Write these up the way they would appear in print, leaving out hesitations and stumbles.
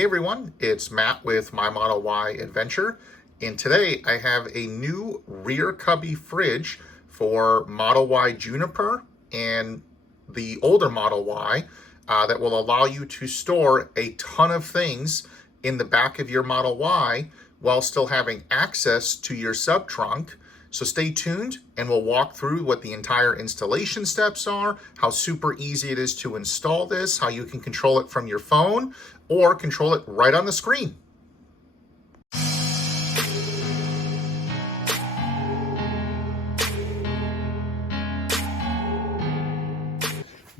Hey everyone, it's Matt with My Model Y Adventure, and today I have a new rear cubby fridge for Model Y Juniper and the older Model Y that will allow you to store a ton of things in the back of your Model Y while still having access to your sub-trunk. So stay tuned and we'll walk through what the entire installation steps are, how super easy it is to install this, how you can control it from your phone or control it right on the screen.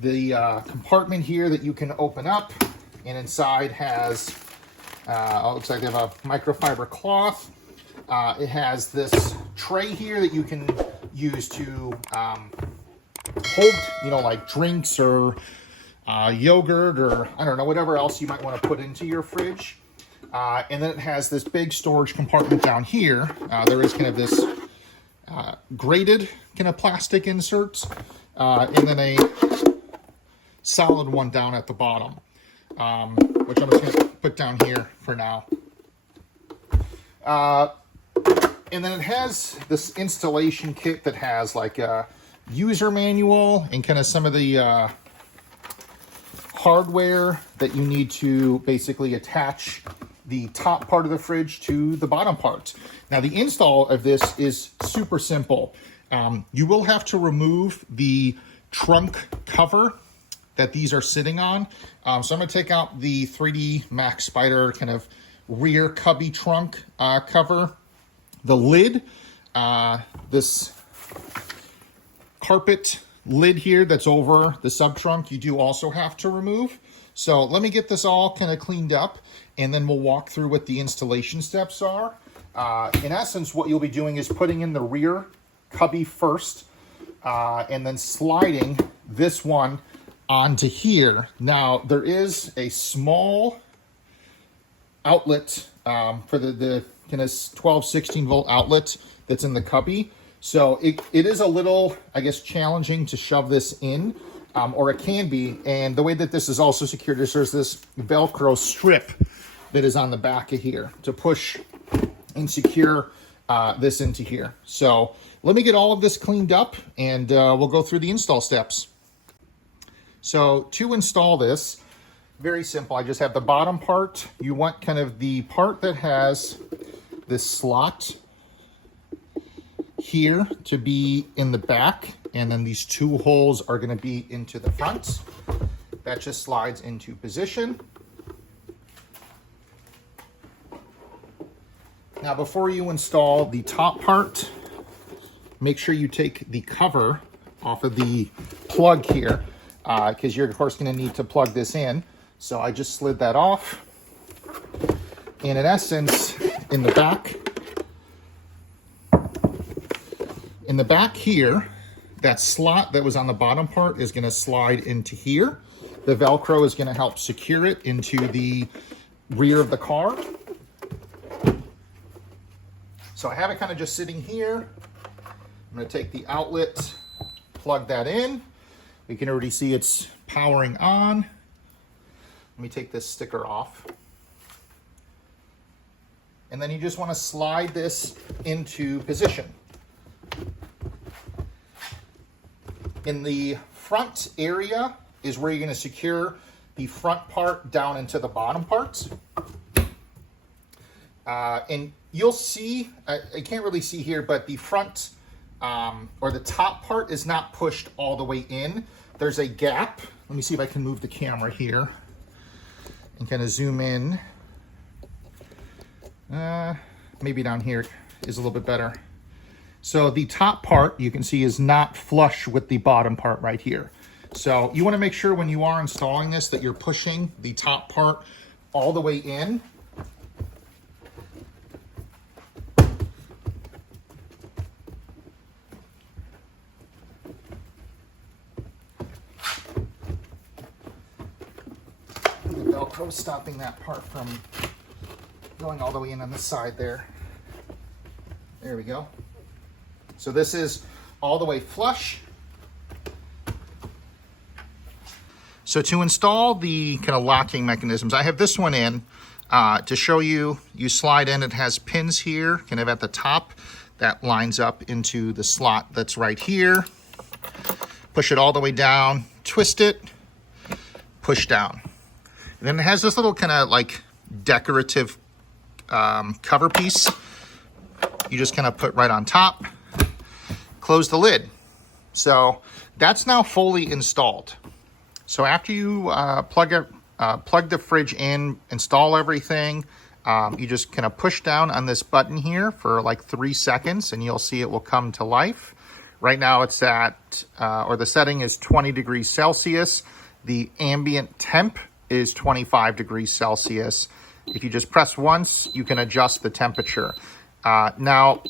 The compartment here that you can open up, and inside has, looks like they have a microfiber cloth. It has this tray here that you can use to hold, like drinks or yogurt or I don't know, whatever else you might want to put into your fridge. And then it has this big storage compartment down here. There is kind of this grated kind of plastic inserts, and then a solid one down at the bottom, which I'm just going to put down here for now. And then it has this installation kit that has like a user manual and kind of some of the hardware that you need to basically attach the top part of the fridge to the bottom part. Now the install of this is super simple. You will have to remove the trunk cover that these are sitting on. So I'm going to take out the 3D Max Spider kind of rear cubby trunk cover. The lid, this carpet lid here that's over the sub-trunk, you do also have to remove. So let me get this all kind of cleaned up and then we'll walk through what the installation steps are. In essence, what you'll be doing is putting in the rear cubby first and then sliding this one onto here. Now there is a small outlet for the kind of 12-16 volt outlet that's in the cubby. So it is a little, I guess, challenging to shove this in, or it can be. And the way that this is also secured is there's this Velcro strip that is on the back of here to push and secure this into here. So let me get all of this cleaned up and we'll go through the install steps. So to install this, very simple. I just have the bottom part. You want kind of the part that has this slot here to be in the back, and then these two holes are going to be into the front. That just slides into position. Now before you install the top part, make sure you take the cover off of the plug here, because you're of course going to need to plug this in. So I just slid that off. And in essence, in the back here, that slot that was on the bottom part is going to slide into here. The Velcro is going to help secure it into the rear of the car. So I have it kind of just sitting here. I'm going to take the outlet, plug that in. You can already see it's powering on. Let me take this sticker off. And then you just want to slide this into position. In the front area is where you're going to secure the front part down into the bottom parts. And you'll see, I can't really see here, but the front or the top part is not pushed all the way in. There's a gap. Let me see if I can move the camera here and kind of zoom in. Maybe down here is a little bit better. So the top part you can see is not flush with the bottom part right here. So you want to make sure when you are installing this that you're pushing the top part all the way in. The Velcro is stopping that part from going all the way in on the side there. There we go. So this is all the way flush. So to install the kind of locking mechanisms, I have this one in to show you. You slide in, it has pins here, kind of at the top, that lines up into the slot that's right here. Push it all the way down, twist it, push down. And then it has this little kind of like decorative cover piece. You just kind of put right on top, close the lid. So that's now fully installed. So after you plug the fridge in, install everything, you just kind of push down on this button here for like 3 seconds and you'll see it will come to life. Right now it's at, or the setting is 20 degrees Celsius. The ambient temp is 25 degrees Celsius. If you just press once, you can adjust the temperature. Now,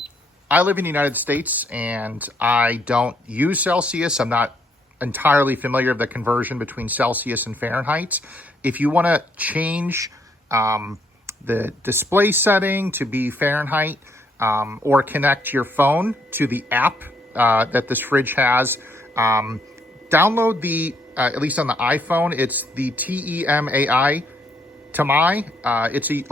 I live in the United States and I don't use Celsius. I'm not entirely familiar with the conversion between Celsius and Fahrenheit. If you want to change the display setting to be Fahrenheit or connect your phone to the app that this fridge has, download the, at least on the iPhone, it's the TEMAI, it's a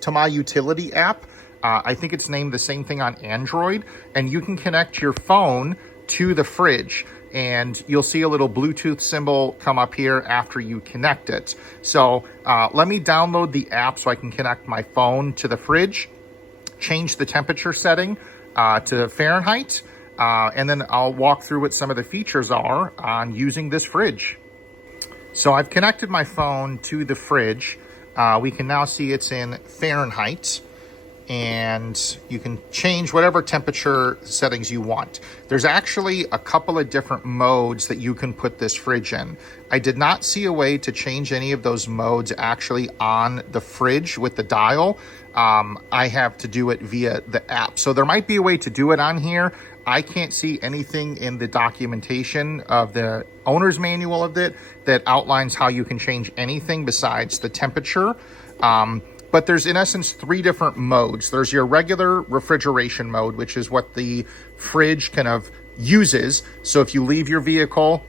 Tamai utility app. I think it's named the same thing on Android, and you can connect your phone to the fridge and you'll see a little Bluetooth symbol come up here after you connect it. So let me download the app so I can connect my phone to the fridge, change the temperature setting to Fahrenheit, and then I'll walk through what some of the features are on using this fridge. So I've connected my phone to the fridge. We can now see it's in Fahrenheit, and you can change whatever temperature settings you want. There's actually a couple of different modes that you can put this fridge in. I did not see a way to change any of those modes actually on the fridge with the dial. I have to do it via the app. So there might be a way to do it on here. I can't see anything in the documentation of the owner's manual of it that outlines how you can change anything besides the temperature. But there's in essence 3 different modes. There's your regular refrigeration mode, which is what the fridge kind of uses. So if you leave your vehicle,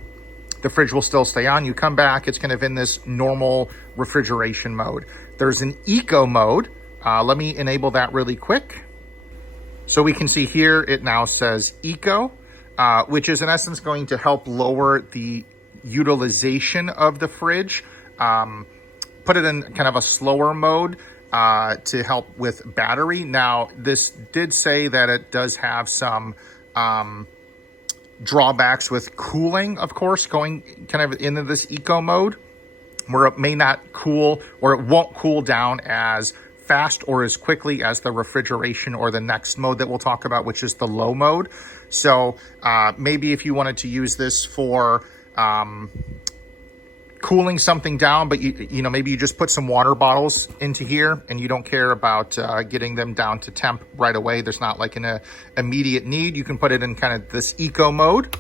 the fridge will still stay on. You come back, it's kind of in this normal refrigeration mode. There's an eco mode. Let me enable that really quick. So we can see here, it now says eco, which is in essence going to help lower the utilization of the fridge. Put it in kind of a slower mode to help with battery. Now, this did say that it does have some drawbacks with cooling, of course, going kind of into this eco mode, where it may not cool, or it won't cool down as fast or as quickly as the refrigeration or the next mode that we'll talk about, which is the low mode. So maybe if you wanted to use this for cooling something down, but you know, maybe you just put some water bottles into here and you don't care about getting them down to temp right away. There's not like an immediate need. You can put it in kind of this eco mode.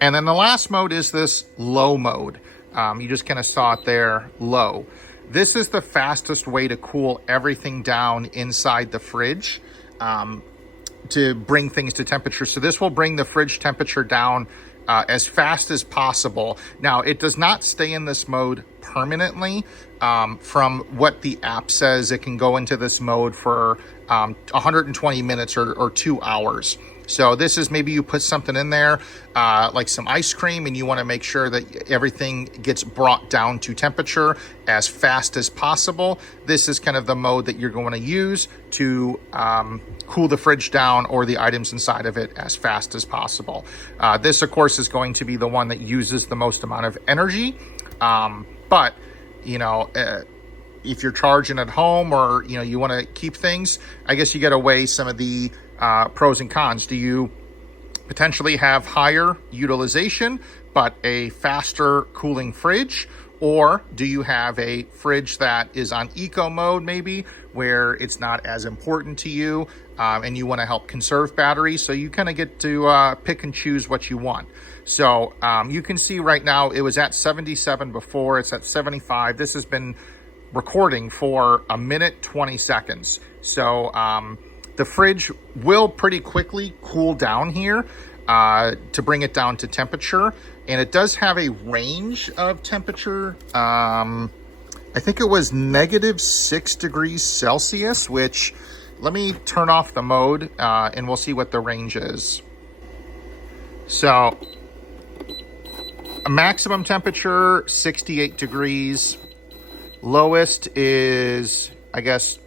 And then the last mode is this low mode. You just kind of saw it there, low. This is the fastest way to cool everything down inside the fridge to bring things to temperature. So this will bring the fridge temperature down as fast as possible. Now, it does not stay in this mode permanently. From what the app says, it can go into this mode for 120 minutes or 2 hours. So this is maybe you put something in there, like some ice cream, and you want to make sure that everything gets brought down to temperature as fast as possible. This is kind of the mode that you're going to use to cool the fridge down or the items inside of it as fast as possible. This, of course, is going to be the one that uses the most amount of energy. But, you know, if you're charging at home, or, you know, you want to keep things, I guess you got to weigh some of the pros and cons. Do you potentially have higher utilization but a faster cooling fridge? Or do you have a fridge that is on eco mode, maybe, where it's not as important to you and you want to help conserve battery? So you kind of get to pick and choose what you want. So you can see right now it was at 77 before, it's at 75. This has been recording for 1 minute 20 seconds. So the fridge will pretty quickly cool down here to bring it down to temperature. and it does have a range of temperature. I think it was -6 degrees Celsius, which, let me turn off the mode and we'll see what the range is. So a maximum temperature, 68 degrees. Lowest is, I guess,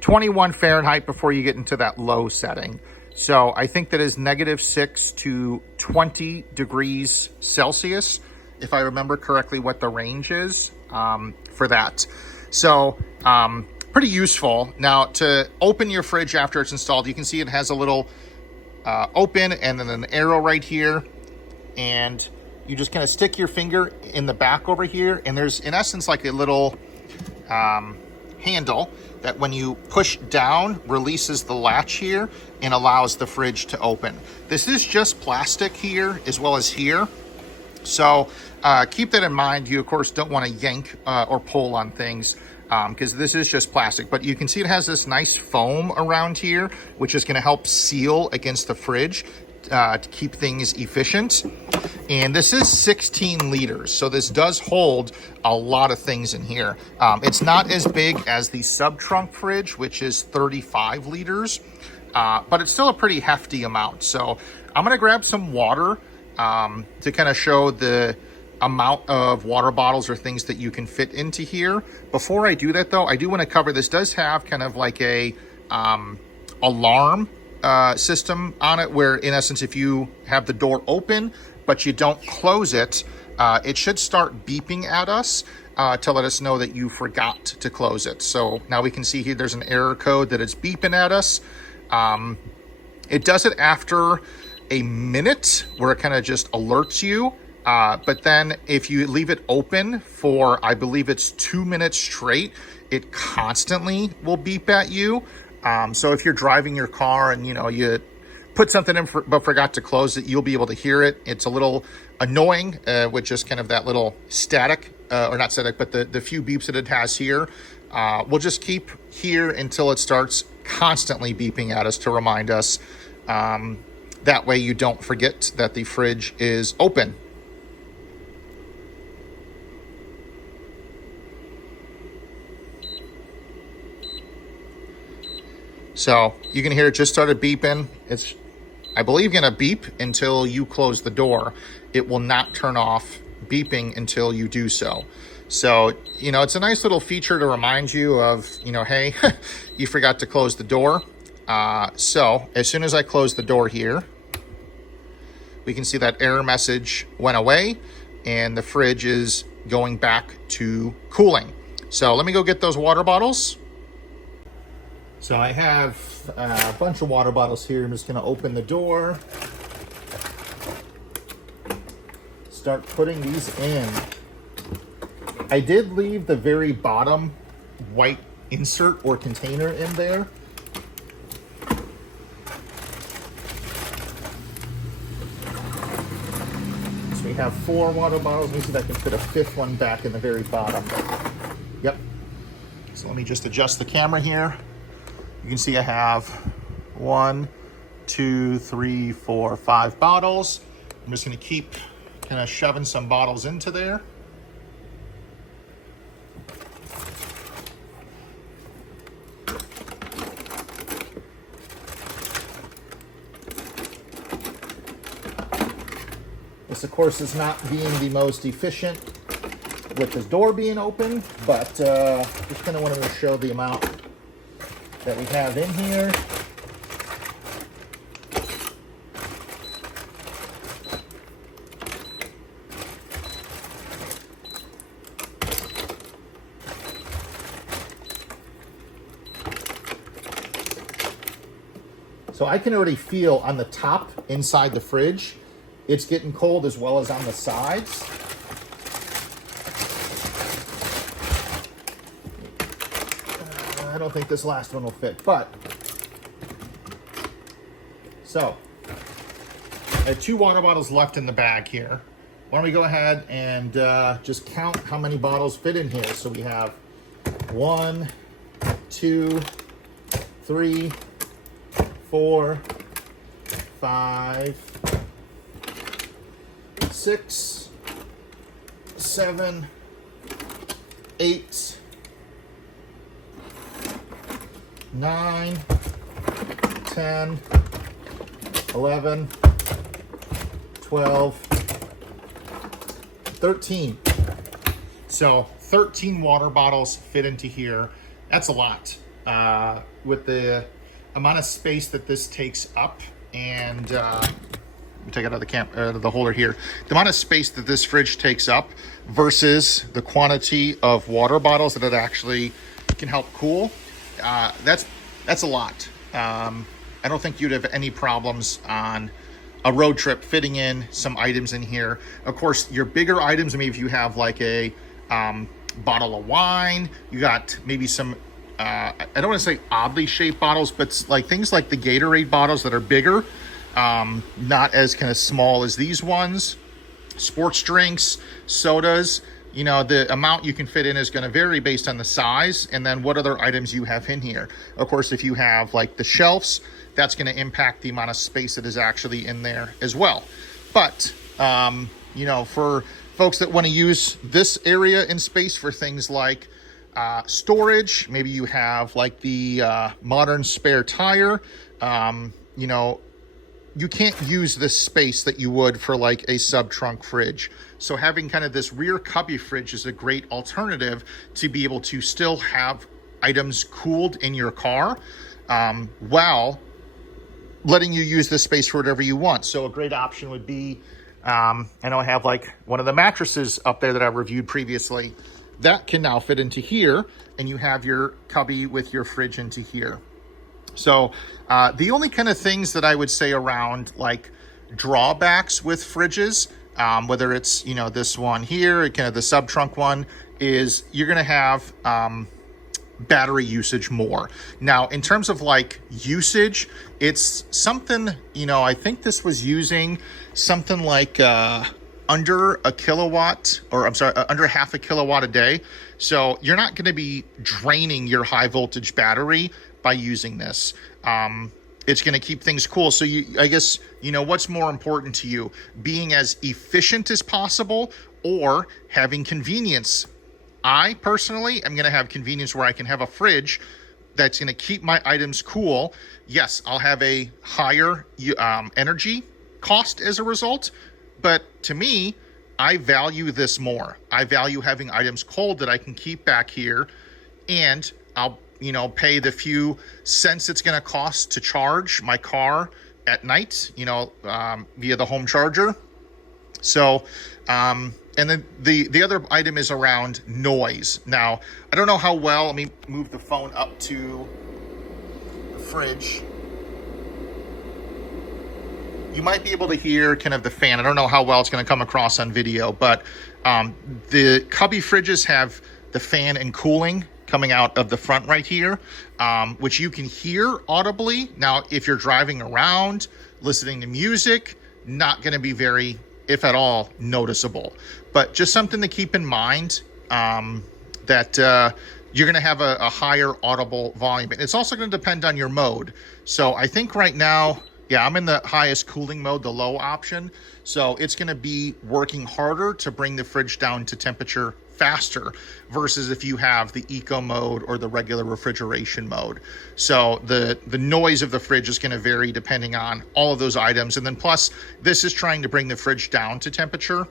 21 Fahrenheit before you get into that low setting. So I think that is -6 to 20 degrees Celsius, if I remember correctly what the range is for that. So pretty useful. Now, to open your fridge after it's installed, you can see it has a little open and then an arrow right here. And you just kind of stick your finger in the back over here, and there's, in essence, like a little handle that when you push down, releases the latch here and allows the fridge to open. This is just plastic here as well as here. So keep that in mind. You, of course, don't want to yank or pull on things because this is just plastic. But you can see it has this nice foam around here, which is going to help seal against the fridge to keep things efficient. And this is 16 liters, so this does hold a lot of things in here. It's not as big as the sub-trunk fridge, which is 35 liters, but it's still a pretty hefty amount. So I'm gonna grab some water to kind of show the amount of water bottles or things that you can fit into here. Before I do that though, I do want to cover, this does have kind of like a alarm system on it, where in essence, if you have the door open but you don't close it, it should start beeping at us to let us know that you forgot to close it. So now we can see here there's an error code that it's beeping at us. It does it after a minute where it kind of just alerts you. But then if you leave it open for, I believe it's 2 minutes straight, it constantly will beep at you. So if you're driving your car and, you know, you put something in but forgot to close it, you'll be able to hear it. It's a little annoying with just kind of that little static, or not static, but the few beeps that it has here. We'll just keep here until it starts constantly beeping at us to remind us. That way you don't forget that the fridge is open. So you can hear it just started beeping. It's, I believe, gonna beep until you close the door. It will not turn off beeping until you do so. So, you know, it's a nice little feature to remind you of, you know, hey, you forgot to close the door. So as soon as I close the door here, we can see that error message went away and the fridge is going back to cooling. So let me go get those water bottles. So I have a bunch of water bottles here. I'm just gonna open the door, start putting these in. I did leave the very bottom white insert or container in there. So we have 4 water bottles. Let me see if I can fit a 5th one back in the very bottom. Yep. So let me just adjust the camera here. You can see I have 1, 2, 3, 4, 5 bottles. I'm just gonna keep kind of shoving some bottles into there. This, of course, is not being the most efficient with the door being open, but just kind of wanted to show the amount that we have in here. So I can already feel on the top inside the fridge, it's getting cold as well as on the sides. I don't think this last one will fit, but so I have 2 water bottles left in the bag here. Why don't we go ahead and just count how many bottles fit in here. So we have 1, 2, 3, 4, 5, 6, 7, 8, 9, 10, 11, 12, 13. So 13 water bottles fit into here. That's a lot with the amount of space that this takes up. And let me take it out of the holder here. The amount of space that this fridge takes up versus the quantity of water bottles that it actually can help cool. That's a lot. I don't think you'd have any problems on a road trip fitting in some items in here. Of course, your bigger items, maybe if you have like a bottle of wine, you got maybe some, I don't want to say oddly shaped bottles, but like things like the Gatorade bottles that are bigger, not as kind of small as these ones. Sports drinks, sodas, you know, the amount you can fit in is going to vary based on the size and then what other items you have in here. Of course, if you have like the shelves, that's going to impact the amount of space that is actually in there as well. But, you know, for folks that want to use this area in space for things like storage, maybe you have like the modern spare tire, you know, you can't use this space that you would for like a sub-trunk fridge. So having kind of this rear cubby fridge is a great alternative to be able to still have items cooled in your car while letting you use this space for whatever you want. So a great option would be, I know I have like one of the mattresses up there that I reviewed previously. That can now fit into here, and you have your cubby with your fridge into here. So the only kind of things that I would say around like drawbacks with fridges, whether it's, you know, this one here, kind of the sub trunk one, is you're going to have battery usage more. Now, in terms of like usage, it's something, you know, I think this was using something like under a kilowatt, or I'm sorry, under half a kilowatt a day. So you're not going to be draining your high voltage battery by using this. It's going to keep things cool. So I guess, you know, what's more important to you, being as efficient as possible or having convenience? I personally am going to have convenience where I can have a fridge that's going to keep my items cool. Yes, I'll have a higher energy cost as a result, but to me, I value this more. I value having items cold that I can keep back here, and I'll, you know, pay the few cents it's going to cost to charge my car at night, you know, via the home charger. So, and then the other item is around noise. Now, I don't know how well, let me move the phone up to the fridge. You might be able to hear kind of the fan. I don't know how well it's going to come across on video, but the Cubby fridges have the fan and cooling coming out of the front right here, which you can hear audibly. Now, if you're driving around, listening to music, not going to be very, if at all, noticeable. But just something to keep in mind, that you're going to have a higher audible volume. And it's also going to depend on your mode. So I think right now, yeah, I'm in the highest cooling mode, the low option. So it's going to be working harder to bring the fridge down to temperature faster versus if you have the eco mode or the regular refrigeration mode. So the noise of the fridge is going to vary depending on all of those items. And then plus, this is trying to bring the fridge down to temperature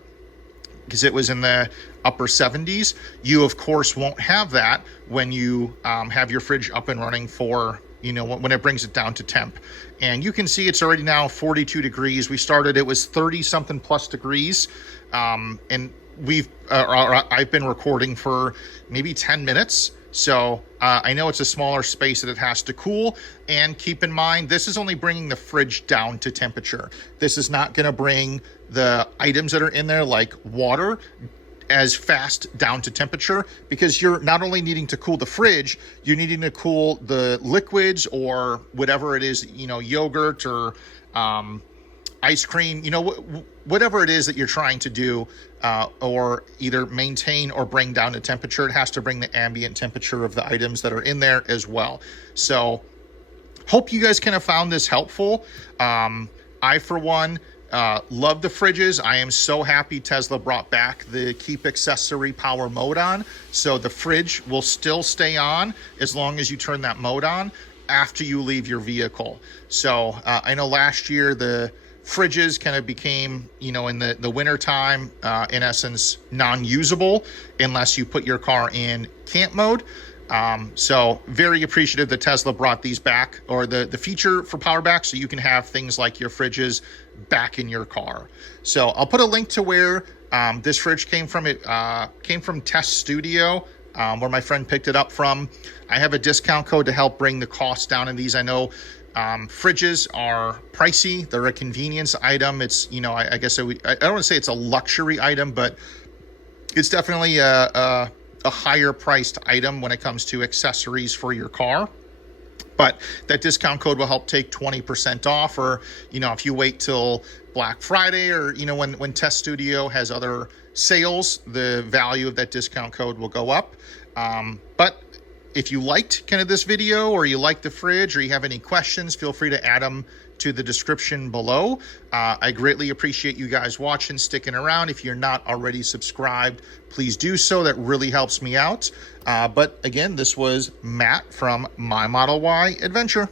because it was in the upper 70s. You, of course, won't have that when you have your fridge up and running for, you know, when it brings it down to temp. And you can see it's already now 42 degrees. We started, it was 30 something plus degrees. And I've been recording for maybe 10 minutes. So I know it's a smaller space that it has to cool. And keep in mind, this is only bringing the fridge down to temperature. This is not going to bring the items that are in there, like water, as fast down to temperature, because you're not only needing to cool the fridge, you're needing to cool the liquids or whatever it is, you know, yogurt or ice cream, you know, whatever it is that you're trying to do, or either maintain or bring down the temperature. It has to bring the ambient temperature of the items that are in there as well. So hope you guys kind of found this helpful. I, for one, Love the fridges. I am so happy Tesla brought back the keep accessory power mode on. So the fridge will still stay on as long as you turn that mode on after you leave your vehicle. So I know last year the fridges kind of became, you know, in the winter time, in essence, non-usable unless you put your car in camp mode. So very appreciative that Tesla brought these back, or the feature for power back, so you can have things like your fridges back in your car. So I'll put a link to where this fridge came from. It came from Test Studio, where my friend picked it up from. I have a discount code to help bring the cost down in these. I know fridges are pricey. They're a convenience item. It's, you know, I guess I don't want to say it's a luxury item, but it's definitely a higher priced item when it comes to accessories for your car. But that discount code will help take 20% off, or, you know, if you wait till Black Friday, or, you know, when Test Studio has other sales, the value of that discount code will go up. But if you liked kind of this video, or you like the fridge, or you have any questions, feel free to add them to the description below. I greatly appreciate you guys watching, sticking around. If you're not already subscribed, please do so. That really helps me out. But again, this was Matt from My Model Y Adventure.